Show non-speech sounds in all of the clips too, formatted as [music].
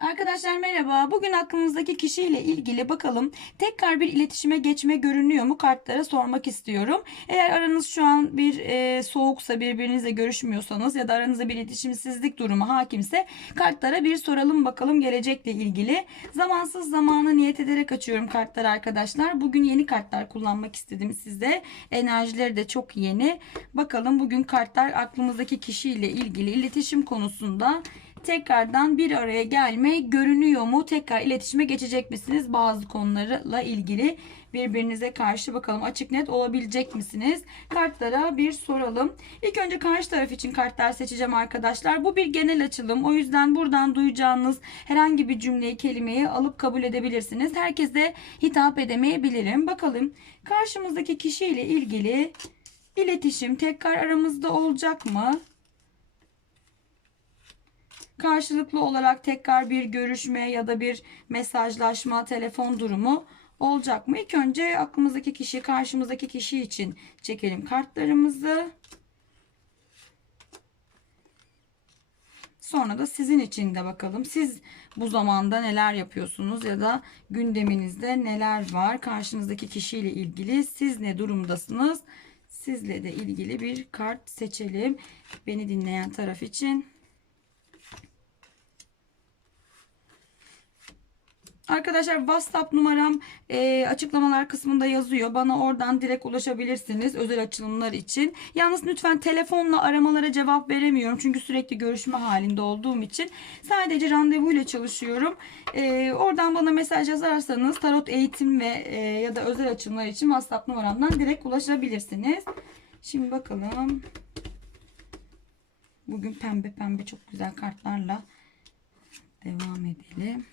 Arkadaşlar merhaba. Bugün aklınızdaki kişiyle ilgili bakalım tekrar bir iletişime geçme görünüyor mu kartlara sormak istiyorum. Eğer aranız şu an bir e, soğuksa birbirinizle görüşmüyorsanız ya da aranızda bir iletişimsizlik durumu hakimse kartlara bir soralım bakalım gelecekle ilgili. Zamansız zamanı niyet ederek açıyorum kartları arkadaşlar. Bugün yeni kartlar kullanmak istedim sizde. Enerjileri de çok yeni. Bakalım bugün kartlar aklımızdaki kişiyle ilgili iletişim konusunda tekrardan bir araya gelme görünüyor mu? Tekrar iletişime geçecek misiniz? Bazı konularla ilgili birbirinize karşı bakalım açık net olabilecek misiniz? Kartlara bir soralım. İlk önce karşı taraf için kartlar seçeceğim arkadaşlar. Bu bir genel açılım. O yüzden buradan duyacağınız herhangi bir cümleyi, kelimeyi alıp kabul edebilirsiniz. Herkese hitap edemeyebilirim. Bakalım karşımızdaki kişiyle ilgili iletişim tekrar aramızda olacak mı? Karşılıklı olarak tekrar bir görüşme ya da bir mesajlaşma, telefon durumu olacak mı? İlk önce aklımızdaki kişi, karşımızdaki kişi için çekelim kartlarımızı. Sonra da sizin için de bakalım. Siz bu zamanda neler yapıyorsunuz ya da gündeminizde neler var? Karşınızdaki kişiyle ilgili siz ne durumdasınız? Sizle de ilgili bir kart seçelim. Beni dinleyen taraf için. Arkadaşlar WhatsApp numaram e, açıklamalar kısmında yazıyor. Bana oradan direkt ulaşabilirsiniz özel açılımlar için. Yalnız lütfen telefonla aramalara cevap veremiyorum. Çünkü sürekli görüşme halinde olduğum için. Sadece randevu ile çalışıyorum. E, oradan bana mesaj yazarsanız tarot eğitim ve e, ya da özel açılımlar için WhatsApp numaramdan direkt ulaşabilirsiniz. Şimdi bakalım. Bugün pembe pembe çok güzel kartlarla devam edelim.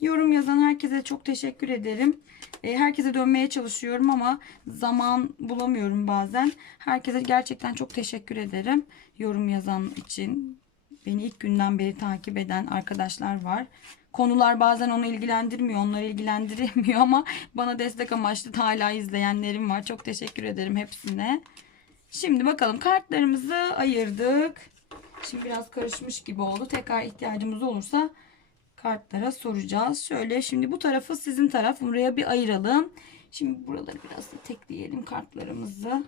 Yorum yazan herkese çok teşekkür ederim. E, herkese dönmeye çalışıyorum ama zaman bulamıyorum bazen. Herkese gerçekten çok teşekkür ederim. Yorum yazan için. Beni ilk günden beri takip eden arkadaşlar var. Konular bazen onu ilgilendirmiyor, onları ilgilendiremiyor ama bana destek amaçlı hala izleyenlerim var. Çok teşekkür ederim hepsine. Şimdi bakalım kartlarımızı ayırdık. Şimdi biraz karışmış gibi oldu. Tekrar ihtiyacımız olursa kartlara soracağız. Şöyle şimdi bu tarafı sizin taraf. Buraya bir ayıralım. Şimdi buraları biraz da tekleyelim kartlarımızı.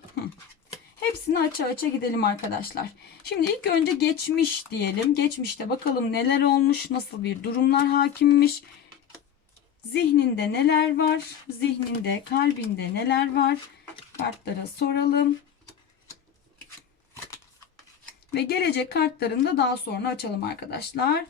Hepsini açı açı gidelim arkadaşlar. Şimdi ilk önce geçmiş diyelim. Geçmişte bakalım neler olmuş, nasıl bir durumlar hakimmiş. Zihninde neler var? Zihninde, kalbinde neler var? Kartlara soralım. Ve gelecek kartlarını da daha sonra açalım arkadaşlar.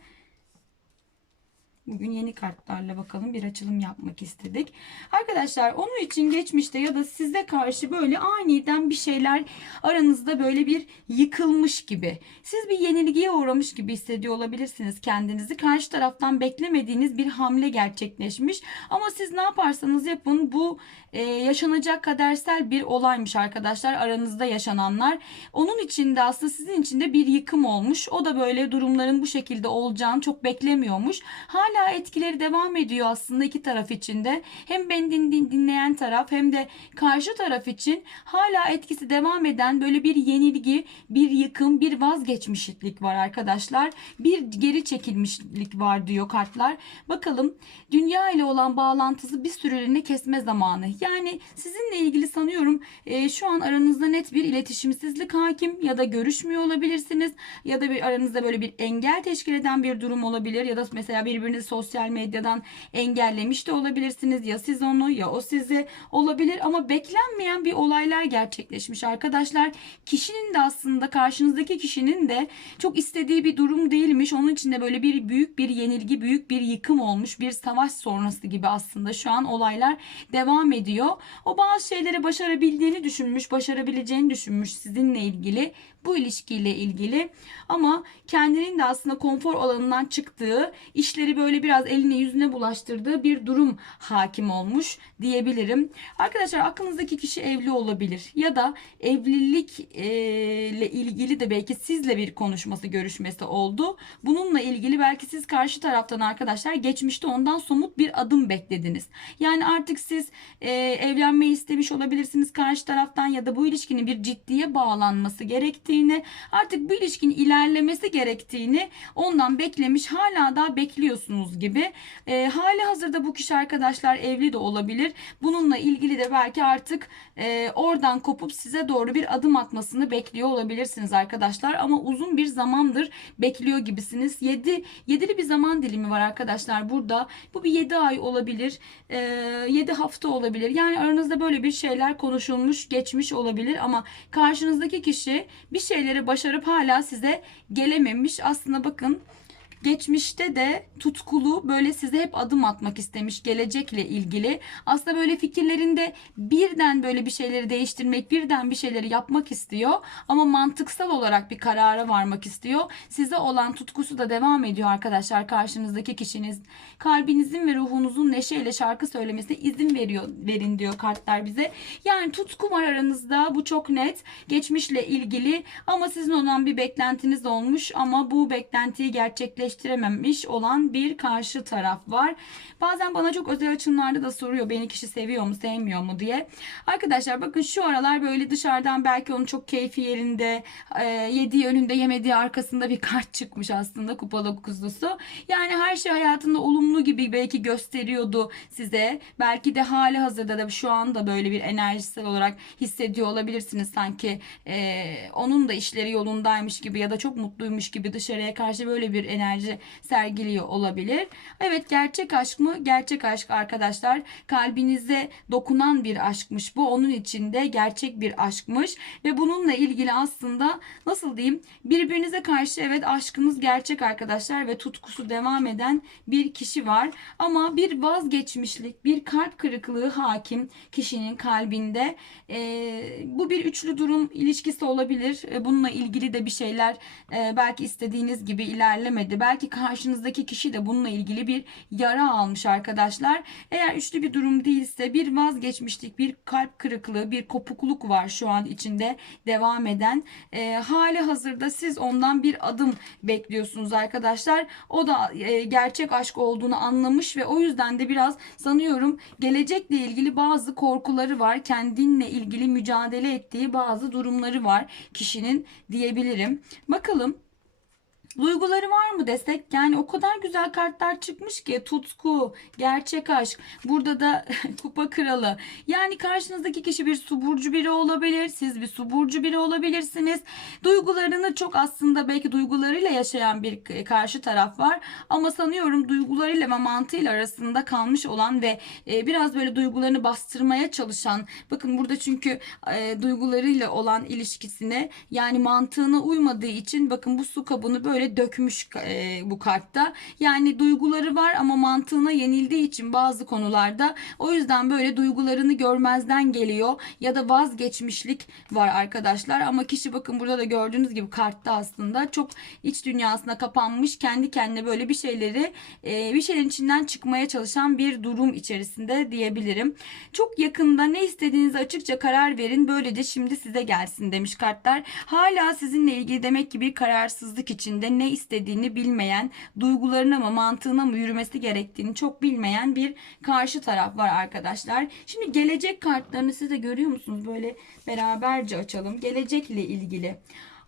Bugün yeni kartlarla bakalım bir açılım yapmak istedik. Arkadaşlar onun için geçmişte ya da size karşı böyle aniden bir şeyler aranızda böyle bir yıkılmış gibi. Siz bir yenilgiye uğramış gibi hissediyor olabilirsiniz kendinizi. Karşı taraftan beklemediğiniz bir hamle gerçekleşmiş. Ama siz ne yaparsanız yapın bu e, yaşanacak kadersel bir olaymış arkadaşlar aranızda yaşananlar. Onun için de aslında sizin için de bir yıkım olmuş. O da böyle durumların bu şekilde olacağını çok beklemiyormuş. Hala hala etkileri devam ediyor aslında iki taraf için de. Hem beni din, din, dinleyen taraf hem de karşı taraf için hala etkisi devam eden böyle bir yenilgi, bir yıkım, bir vazgeçmişlik var arkadaşlar. Bir geri çekilmişlik var diyor kartlar. Bakalım dünya ile olan bağlantısı bir süreliğine kesme zamanı. Yani sizinle ilgili sanıyorum e, şu an aranızda net bir iletişimsizlik hakim ya da görüşmüyor olabilirsiniz ya da bir aranızda böyle bir engel teşkil eden bir durum olabilir ya da mesela sosyal medyadan engellemiş de olabilirsiniz. Ya siz onu ya o sizi olabilir ama beklenmeyen bir olaylar gerçekleşmiş arkadaşlar. Kişinin de aslında karşınızdaki kişinin de çok istediği bir durum değilmiş. Onun için de böyle bir büyük bir yenilgi, büyük bir yıkım olmuş. Bir savaş sonrası gibi aslında şu an olaylar devam ediyor. O bazı şeyleri başarabildiğini düşünmüş, başarabileceğini düşünmüş sizinle ilgili bu ilişkiyle ilgili ama kendinin de aslında konfor alanından çıktığı işleri böyle böyle biraz eline yüzüne bulaştırdığı bir durum hakim olmuş diyebilirim. Arkadaşlar aklınızdaki kişi evli olabilir ya da evlilik e, ile ilgili de belki sizle bir konuşması görüşmesi oldu. Bununla ilgili belki siz karşı taraftan arkadaşlar geçmişte ondan somut bir adım beklediniz. Yani artık siz e, evlenmeyi istemiş olabilirsiniz karşı taraftan ya da bu ilişkinin bir ciddiye bağlanması gerektiğini artık bu ilişkinin ilerlemesi gerektiğini ondan beklemiş hala daha bekliyorsunuz gibi. E, hali hazırda bu kişi arkadaşlar evli de olabilir. Bununla ilgili de belki artık e, oradan kopup size doğru bir adım atmasını bekliyor olabilirsiniz arkadaşlar. Ama uzun bir zamandır bekliyor gibisiniz. 7 yedili bir zaman dilimi var arkadaşlar burada. Bu bir 7 ay olabilir. E, 7 hafta olabilir. Yani aranızda böyle bir şeyler konuşulmuş, geçmiş olabilir ama karşınızdaki kişi bir şeyleri başarıp hala size gelememiş. Aslında bakın geçmişte de tutkulu böyle size hep adım atmak istemiş gelecekle ilgili. Aslında böyle fikirlerinde birden böyle bir şeyleri değiştirmek, birden bir şeyleri yapmak istiyor ama mantıksal olarak bir karara varmak istiyor. Size olan tutkusu da devam ediyor arkadaşlar karşınızdaki kişiniz. Kalbinizin ve ruhunuzun neşeyle şarkı söylemesine izin veriyor verin diyor kartlar bize. Yani tutku var aranızda. Bu çok net. Geçmişle ilgili ama sizin olan bir beklentiniz olmuş ama bu beklentiyi gerçekleştirmek gerçekleştirememiş olan bir karşı taraf var. Bazen bana çok özel açımlarda da soruyor beni kişi seviyor mu sevmiyor mu diye. Arkadaşlar bakın şu aralar böyle dışarıdan belki onun çok keyfi yerinde e, yediği önünde yemediği arkasında bir kart çıkmış aslında kupalı kuzusu. Yani her şey hayatında olumlu gibi belki gösteriyordu size. Belki de hali hazırda da şu anda böyle bir enerjisel olarak hissediyor olabilirsiniz sanki e, onun da işleri yolundaymış gibi ya da çok mutluymuş gibi dışarıya karşı böyle bir enerji enerji sergiliyor olabilir. Evet gerçek aşk mı? Gerçek aşk arkadaşlar. Kalbinize dokunan bir aşkmış bu. Onun içinde gerçek bir aşkmış ve bununla ilgili aslında nasıl diyeyim birbirinize karşı evet aşkınız gerçek arkadaşlar ve tutkusu devam eden bir kişi var. Ama bir vazgeçmişlik, bir kalp kırıklığı hakim kişinin kalbinde. Ee, bu bir üçlü durum ilişkisi olabilir. Ee, bununla ilgili de bir şeyler e, belki istediğiniz gibi ilerlemedi. Belki belki karşınızdaki kişi de bununla ilgili bir yara almış arkadaşlar. Eğer üçlü bir durum değilse bir vazgeçmişlik, bir kalp kırıklığı, bir kopukluk var şu an içinde devam eden. E, hali hazırda siz ondan bir adım bekliyorsunuz arkadaşlar. O da e, gerçek aşk olduğunu anlamış ve o yüzden de biraz sanıyorum gelecekle ilgili bazı korkuları var. Kendinle ilgili mücadele ettiği bazı durumları var kişinin diyebilirim. Bakalım Duyguları var mı desek yani o kadar güzel kartlar çıkmış ki tutku, gerçek aşk. Burada da [laughs] kupa kralı. Yani karşınızdaki kişi bir su burcu biri olabilir. Siz bir su burcu biri olabilirsiniz. Duygularını çok aslında belki duygularıyla yaşayan bir karşı taraf var. Ama sanıyorum duygularıyla ve mantığıyla arasında kalmış olan ve e, biraz böyle duygularını bastırmaya çalışan. Bakın burada çünkü e, duygularıyla olan ilişkisine yani mantığına uymadığı için bakın bu su kabını böyle böyle dökmüş e, bu kartta. Yani duyguları var ama mantığına yenildiği için bazı konularda o yüzden böyle duygularını görmezden geliyor ya da vazgeçmişlik var arkadaşlar. Ama kişi bakın burada da gördüğünüz gibi kartta aslında çok iç dünyasına kapanmış kendi kendine böyle bir şeyleri e, bir şeylerin içinden çıkmaya çalışan bir durum içerisinde diyebilirim. Çok yakında ne istediğinizi açıkça karar verin. Böylece şimdi size gelsin demiş kartlar. Hala sizinle ilgili demek ki bir kararsızlık içinde ne istediğini bilmeyen, duygularına mı mantığına mı yürümesi gerektiğini çok bilmeyen bir karşı taraf var arkadaşlar. Şimdi gelecek kartlarını siz de görüyor musunuz? Böyle beraberce açalım. Gelecekle ilgili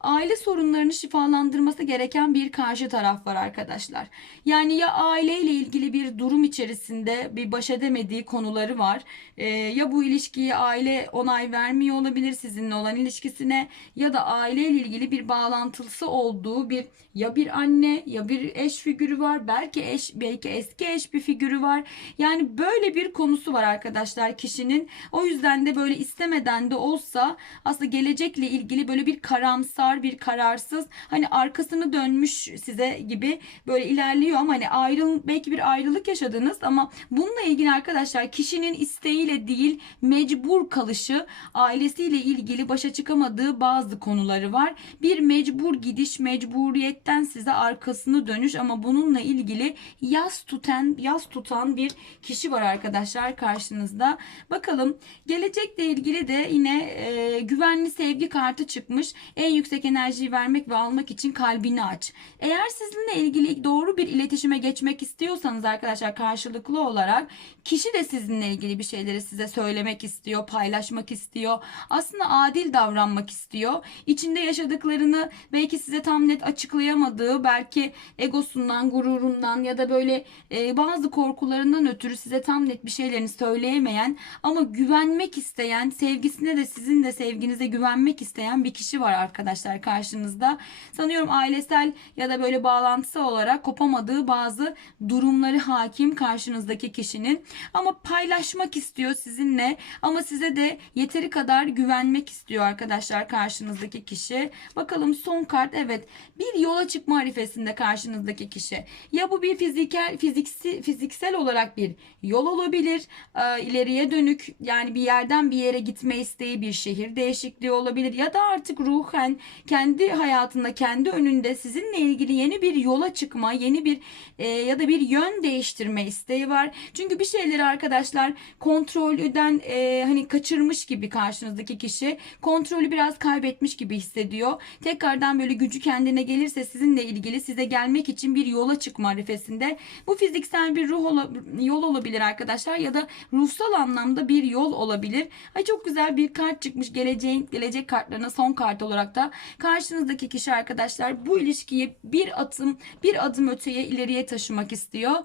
aile sorunlarını şifalandırması gereken bir karşı taraf var arkadaşlar. Yani ya aileyle ilgili bir durum içerisinde bir baş edemediği konuları var. E, ya bu ilişkiyi aile onay vermiyor olabilir sizinle olan ilişkisine ya da aileyle ilgili bir bağlantılısı olduğu bir ya bir anne ya bir eş figürü var. Belki eş belki eski eş bir figürü var. Yani böyle bir konusu var arkadaşlar kişinin. O yüzden de böyle istemeden de olsa aslında gelecekle ilgili böyle bir karamsar var bir kararsız hani arkasını dönmüş size gibi böyle ilerliyor ama hani ayrıl belki bir ayrılık yaşadınız ama bununla ilgili arkadaşlar kişinin isteğiyle değil mecbur kalışı ailesiyle ilgili başa çıkamadığı bazı konuları var. Bir mecbur gidiş mecburiyetten size arkasını dönüş ama bununla ilgili yas tutan yas tutan bir kişi var arkadaşlar karşınızda. Bakalım gelecekle ilgili de yine e, güvenli sevgi kartı çıkmış. En yüksek enerjiyi vermek ve almak için kalbini aç. Eğer sizinle ilgili doğru bir iletişime geçmek istiyorsanız arkadaşlar karşılıklı olarak kişi de sizinle ilgili bir şeyleri size söylemek istiyor, paylaşmak istiyor. Aslında adil davranmak istiyor. İçinde yaşadıklarını belki size tam net açıklayamadığı, belki egosundan, gururundan ya da böyle e, bazı korkularından ötürü size tam net bir şeylerini söyleyemeyen ama güvenmek isteyen, sevgisine de sizin de sevginize güvenmek isteyen bir kişi var arkadaşlar karşınızda. Sanıyorum ailesel ya da böyle bağlantısı olarak kopamadığı bazı durumları hakim karşınızdaki kişinin ama paylaşmak istiyor sizinle ama size de yeteri kadar güvenmek istiyor arkadaşlar karşınızdaki kişi. Bakalım son kart evet bir yola çıkma arifesinde karşınızdaki kişi. Ya bu bir fiziksel fiziksi, fiziksel olarak bir yol olabilir. Ee, ileriye dönük yani bir yerden bir yere gitme isteği bir şehir değişikliği olabilir ya da artık ruhen kendi hayatında kendi önünde sizinle ilgili yeni bir yola çıkma, yeni bir e, ya da bir yön değiştirme isteği var. Çünkü bir şeyleri arkadaşlar kontrolden e, hani kaçırmış gibi karşınızdaki kişi kontrolü biraz kaybetmiş gibi hissediyor. Tekrardan böyle gücü kendine gelirse sizinle ilgili size gelmek için bir yola çıkma arifesinde. Bu fiziksel bir ruh ola, yol olabilir arkadaşlar ya da ruhsal anlamda bir yol olabilir. Ay çok güzel bir kart çıkmış geleceğin gelecek kartlarına son kart olarak da karşınızdaki kişi arkadaşlar bu ilişkiyi bir adım bir adım öteye ileriye taşımak istiyor.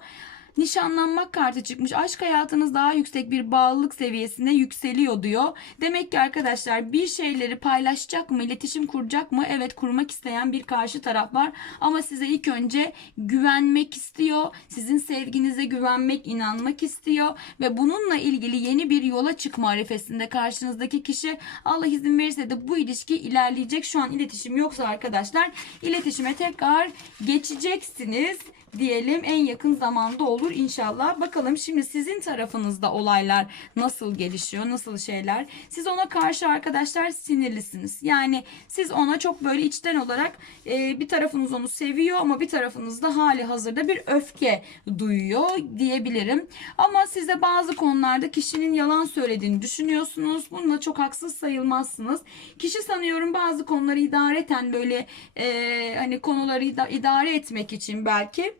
Nişanlanmak kartı çıkmış. Aşk hayatınız daha yüksek bir bağlılık seviyesine yükseliyor diyor. Demek ki arkadaşlar bir şeyleri paylaşacak mı, iletişim kuracak mı? Evet kurmak isteyen bir karşı taraf var. Ama size ilk önce güvenmek istiyor. Sizin sevginize güvenmek, inanmak istiyor. Ve bununla ilgili yeni bir yola çıkma arifesinde karşınızdaki kişi Allah izin verirse de bu ilişki ilerleyecek. Şu an iletişim yoksa arkadaşlar iletişime tekrar geçeceksiniz diyelim en yakın zamanda olur inşallah. Bakalım şimdi sizin tarafınızda olaylar nasıl gelişiyor, nasıl şeyler. Siz ona karşı arkadaşlar sinirlisiniz. Yani siz ona çok böyle içten olarak e, bir tarafınız onu seviyor ama bir tarafınız da hali hazırda bir öfke duyuyor diyebilirim. Ama size bazı konularda kişinin yalan söylediğini düşünüyorsunuz. Bununla çok haksız sayılmazsınız. Kişi sanıyorum bazı konuları idareten böyle e, hani konuları idare etmek için belki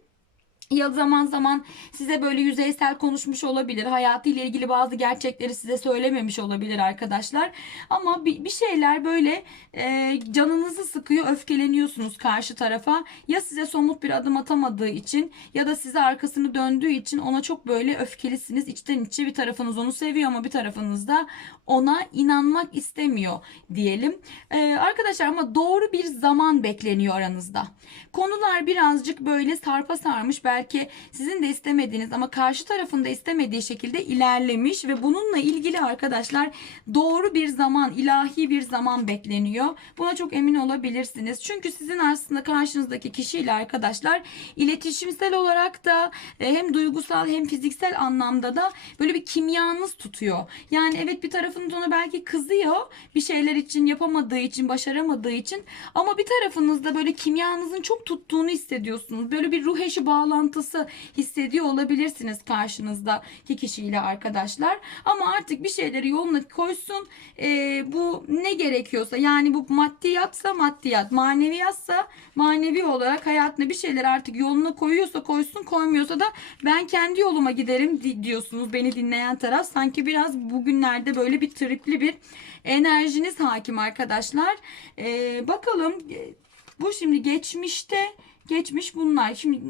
ya zaman zaman size böyle yüzeysel konuşmuş olabilir. Hayatıyla ilgili bazı gerçekleri size söylememiş olabilir arkadaşlar. Ama bir, bir şeyler böyle e, canınızı sıkıyor, öfkeleniyorsunuz karşı tarafa. Ya size somut bir adım atamadığı için ya da size arkasını döndüğü için ona çok böyle öfkelisiniz. İçten içe bir tarafınız onu seviyor ama bir tarafınız da ona inanmak istemiyor diyelim. E, arkadaşlar ama doğru bir zaman bekleniyor aranızda. Konular birazcık böyle sarpa sarmış. Belki belki sizin de istemediğiniz ama karşı tarafın da istemediği şekilde ilerlemiş ve bununla ilgili arkadaşlar doğru bir zaman, ilahi bir zaman bekleniyor. Buna çok emin olabilirsiniz. Çünkü sizin aslında karşınızdaki kişiyle arkadaşlar iletişimsel olarak da e, hem duygusal hem fiziksel anlamda da böyle bir kimyanız tutuyor. Yani evet bir tarafınız ona belki kızıyor bir şeyler için yapamadığı için, başaramadığı için ama bir tarafınızda böyle kimyanızın çok tuttuğunu hissediyorsunuz. Böyle bir ruh eşi bağlantı sıkıntısı hissediyor olabilirsiniz karşınızdaki kişiyle arkadaşlar. Ama artık bir şeyleri yoluna koysun. E, bu ne gerekiyorsa yani bu maddiyatsa maddiyat, maneviyatsa manevi olarak hayatına bir şeyler artık yoluna koyuyorsa koysun, koymuyorsa da ben kendi yoluma giderim diyorsunuz beni dinleyen taraf. Sanki biraz bugünlerde böyle bir tripli bir enerjiniz hakim arkadaşlar. E, bakalım bu şimdi geçmişte geçmiş bunlar. Şimdi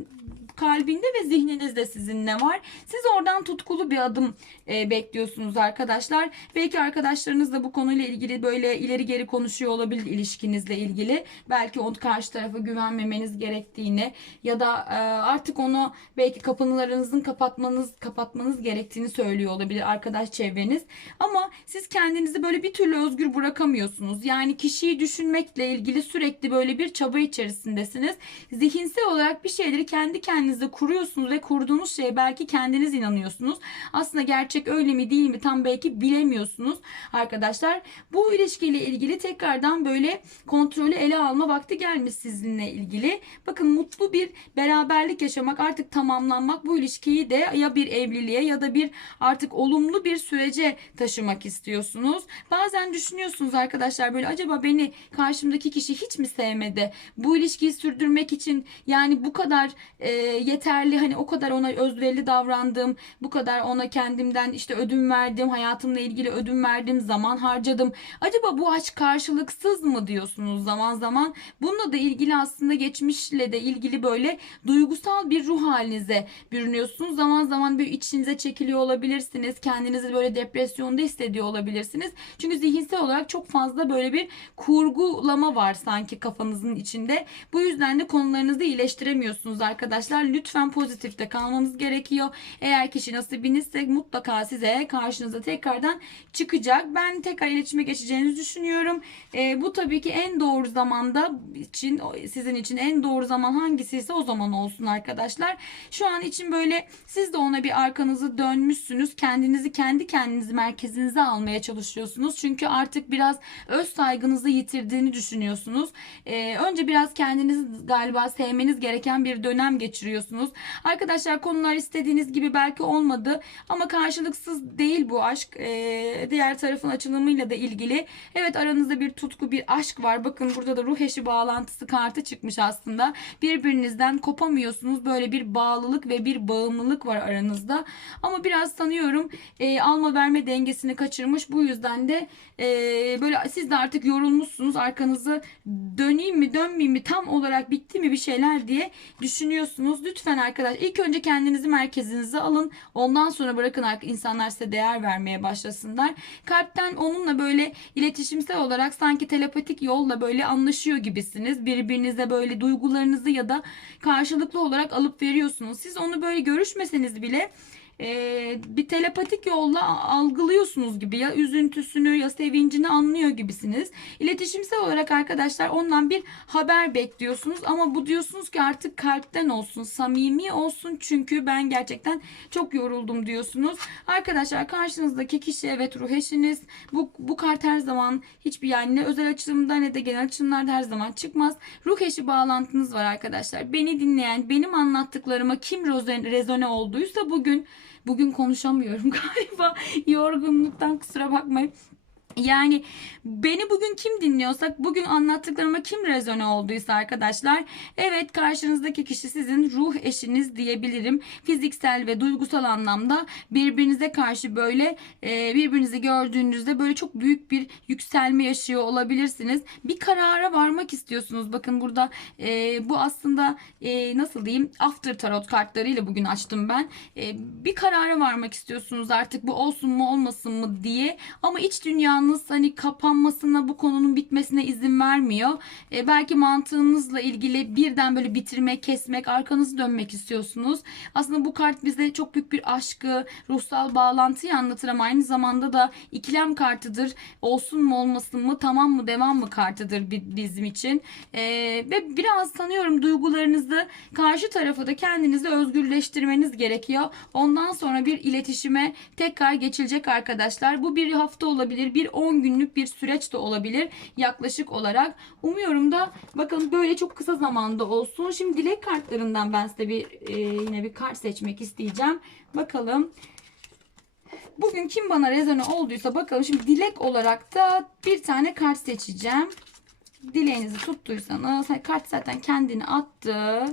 kalbinde ve zihninizde sizin ne var? Siz oradan tutkulu bir adım e, bekliyorsunuz arkadaşlar. Belki arkadaşlarınız da bu konuyla ilgili böyle ileri geri konuşuyor olabilir ilişkinizle ilgili. Belki o karşı tarafa güvenmemeniz gerektiğini ya da e, artık onu belki kapılarınızın kapatmanız kapatmanız gerektiğini söylüyor olabilir arkadaş çevreniz. Ama siz kendinizi böyle bir türlü özgür bırakamıyorsunuz. Yani kişiyi düşünmekle ilgili sürekli böyle bir çaba içerisindesiniz. Zihinsel olarak bir şeyleri kendi kendinize kuruyorsunuz ve kurduğunuz şeye belki kendiniz inanıyorsunuz. Aslında gerçek öyle mi değil mi tam belki bilemiyorsunuz arkadaşlar. Bu ilişkiyle ilgili tekrardan böyle kontrolü ele alma vakti gelmiş sizinle ilgili. Bakın mutlu bir beraberlik yaşamak artık tamamlanmak bu ilişkiyi de ya bir evliliğe ya da bir artık olumlu bir sürece taşımak istiyorsunuz. Bazen düşünüyorsunuz arkadaşlar böyle acaba beni karşımdaki kişi hiç mi sevmedi? Bu ilişkiyi sürdürmek için yani bu kadar e, yeterli hani o kadar ona özverili davrandım. Bu kadar ona kendimden işte ödün verdim. Hayatımla ilgili ödün verdim. Zaman harcadım. Acaba bu aşk karşılıksız mı diyorsunuz zaman zaman? Bununla da ilgili aslında geçmişle de ilgili böyle duygusal bir ruh halinize bürünüyorsunuz. Zaman zaman bir içinize çekiliyor olabilirsiniz. Kendinizi böyle depresyonda hissediyor olabilirsiniz. Çünkü zihinsel olarak çok fazla böyle bir kurgulama var sanki kafanızın içinde. Bu yüzden de konularınızı iyileştiremiyorsunuz arkadaşlar. Lütfen pozitifte kalmanız gerekiyor. Eğer kişi nasibinizse mutlaka size karşınıza tekrardan çıkacak. Ben tekrar iletişime geçeceğinizi düşünüyorum. E, bu tabii ki en doğru zamanda için sizin için en doğru zaman hangisiyse o zaman olsun arkadaşlar. Şu an için böyle siz de ona bir arkanızı dönmüşsünüz. Kendinizi kendi kendinizi merkezinize almaya çalışıyorsunuz. Çünkü artık biraz öz saygınızı yitirdiğini düşünüyorsunuz. E, önce biraz kendinizi galiba sevmeniz gereken bir dönem geçiriyorsunuz. Arkadaşlar konular istediğiniz gibi belki olmadı ama karşılıksız değil bu aşk. E, diğer tarafın açılımıyla da ilgili. Evet aranızda bir tutku, bir aşk var. Bakın burada da ruh eşi bağlantısı kartı çıkmış aslında. Birbirinizden kopamıyorsunuz. Böyle bir bağlılık ve bir bağımlılık var aranızda. Ama biraz sanıyorum e, alma verme dengesini kaçırmış. Bu yüzden de e, böyle siz de artık yorulmuşsunuz. Arkanızı döneyim mi dönmeyeyim mi tam olarak bitti mi bir şeyler diye düşünüyorsunuz. Lütfen arkadaş ilk önce kendinizi merkezinize alın. Ondan sonra bırakın insanlar size değer vermeye başlasınlar. Kalpten onunla böyle iletişimsel olarak sanki telepatik yolla böyle anlaşıyor gibisiniz. Birbirinize böyle duygularınızı ya da karşılıklı olarak alıp veriyorsunuz. Siz onu böyle görüşmeseniz bile e, bir telepatik yolla algılıyorsunuz gibi ya üzüntüsünü ya sevincini anlıyor gibisiniz. İletişimsel olarak arkadaşlar ondan bir haber bekliyorsunuz ama bu diyorsunuz ki artık kalpten olsun, samimi olsun çünkü ben gerçekten çok yoruldum diyorsunuz. Arkadaşlar karşınızdaki kişi evet ruh eşiniz. Bu, bu kart her zaman hiçbir yani ne özel açılımda ne de genel açılımlarda her zaman çıkmaz. Ruh eşi bağlantınız var arkadaşlar. Beni dinleyen, benim anlattıklarıma kim rezone olduysa bugün Bugün konuşamıyorum [laughs] galiba. Yorgunluktan kusura bakmayın. Yani beni bugün kim dinliyorsak bugün anlattıklarıma kim rezone olduysa arkadaşlar evet karşınızdaki kişi sizin ruh eşiniz diyebilirim. Fiziksel ve duygusal anlamda birbirinize karşı böyle e, birbirinizi gördüğünüzde böyle çok büyük bir yükselme yaşıyor olabilirsiniz. Bir karara varmak istiyorsunuz. Bakın burada e, bu aslında e, nasıl diyeyim after tarot kartlarıyla bugün açtım ben. E, bir karara varmak istiyorsunuz artık bu olsun mu olmasın mı diye ama iç dünyanın mantığınız hani kapanmasına bu konunun bitmesine izin vermiyor. E, belki mantığınızla ilgili birden böyle bitirmek, kesmek, arkanızı dönmek istiyorsunuz. Aslında bu kart bize çok büyük bir aşkı, ruhsal bağlantıyı anlatır ama aynı zamanda da ikilem kartıdır. Olsun mu olmasın mı, tamam mı devam mı kartıdır bizim için. E, ve biraz sanıyorum duygularınızı karşı tarafa da kendinizi özgürleştirmeniz gerekiyor. Ondan sonra bir iletişime tekrar geçilecek arkadaşlar. Bu bir hafta olabilir, bir 10 günlük bir süreç de olabilir yaklaşık olarak. Umuyorum da bakın böyle çok kısa zamanda olsun. Şimdi dilek kartlarından ben size bir e, yine bir kart seçmek isteyeceğim. Bakalım. Bugün kim bana rezone olduysa bakalım. Şimdi dilek olarak da bir tane kart seçeceğim. Dileğinizi tuttuysanız kart zaten kendini attı.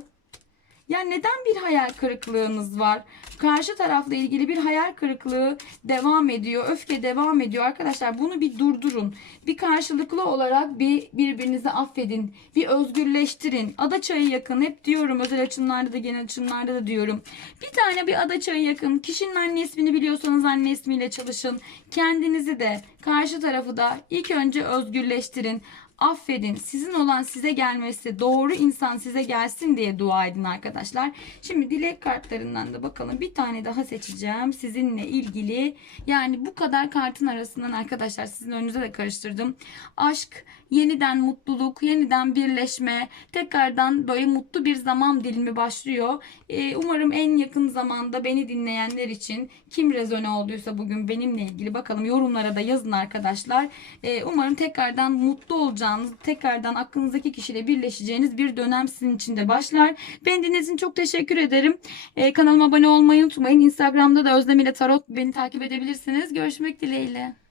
Yani neden bir hayal kırıklığınız var? Karşı tarafla ilgili bir hayal kırıklığı devam ediyor. Öfke devam ediyor. Arkadaşlar bunu bir durdurun. Bir karşılıklı olarak bir birbirinizi affedin. Bir özgürleştirin. Ada çayı yakın. Hep diyorum özel açımlarda da genel açımlarda da diyorum. Bir tane bir ada çayı yakın. Kişinin anne ismini biliyorsanız anne ismiyle çalışın. Kendinizi de karşı tarafı da ilk önce özgürleştirin. Affedin. Sizin olan size gelmesi, doğru insan size gelsin diye dua edin arkadaşlar. Şimdi dilek kartlarından da bakalım. Bir tane daha seçeceğim. Sizinle ilgili. Yani bu kadar kartın arasından arkadaşlar sizin önünüze de karıştırdım. Aşk, yeniden mutluluk, yeniden birleşme, tekrardan böyle mutlu bir zaman dilimi başlıyor. Ee, umarım en yakın zamanda beni dinleyenler için kim rezone olduysa bugün benimle ilgili bakalım yorumlara da yazın arkadaşlar. Ee, umarım tekrardan mutlu olacağınız, tekrardan aklınızdaki kişiyle birleşeceğiniz bir dönem sizin için de başlar. Beni dinlediğiniz için çok teşekkür ederim. Ee, kanalıma abone olmayı unutmayın. Instagram'da da Özlem ile Tarot beni takip edebilirsiniz. Görüşmek dileğiyle.